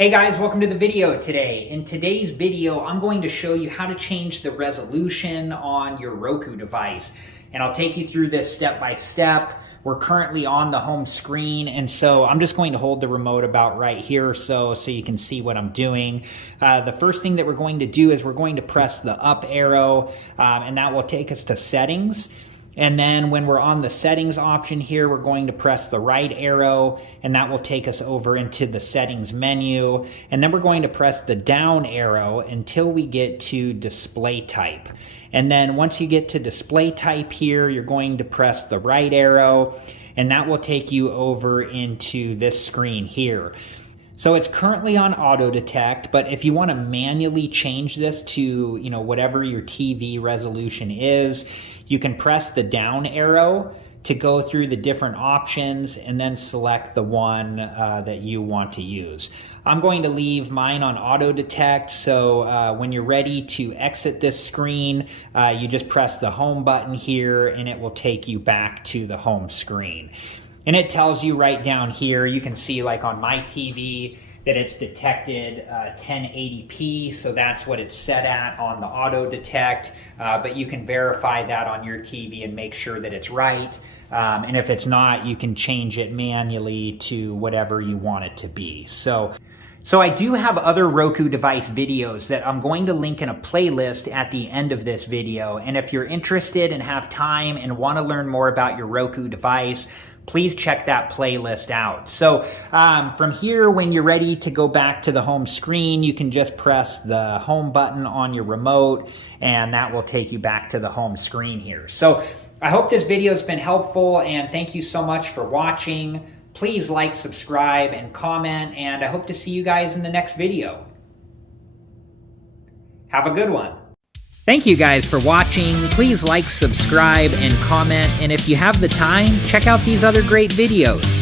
Hey guys, welcome to the video today. In today's video, I'm going to show you how to change the resolution on your Roku device. And I'll take you through this step by step. We're currently on the home screen, and so I'm just going to hold the remote about right here or so you can see what I'm doing. The first thing that we're going to do is we're going to press the up arrow, and that will take us to settings. And then when we're on the settings option here, we're going to press the right arrow, and that will take us over into the settings menu. And then we're going to press the down arrow until we get to display type. And then once you get to display type here, you're going to press the right arrow, and that will take you over into this screen here. So it's currently on auto detect, but if you want to manually change this to, whatever your TV resolution is, you can press the down arrow to go through the different options and then select the one that you want to use. I'm going to leave mine on auto detect, so when you're ready to exit this screen, you just press the home button here and it will take you back to the home screen. And it tells you right down here, you can see like on my TV, that it's detected 1080p, so that's what it's set at on the auto detect, but you can verify that on your TV and make sure that it's right. And if it's not, you can change it manually to whatever you want it to be. So I do have other Roku device videos that I'm going to link in a playlist at the end of this video. And if you're interested and have time and want to learn more about your Roku device, please check that playlist out. So from here, when you're ready to go back to the home screen, you can just press the home button on your remote, and that will take you back to the home screen here. So I hope this video has been helpful, and thank you so much for watching. Please like, subscribe, and comment, and I hope to see you guys in the next video. Have a good one. Thank you guys for watching. Please like, subscribe, and comment, and if you have the time, check out these other great videos.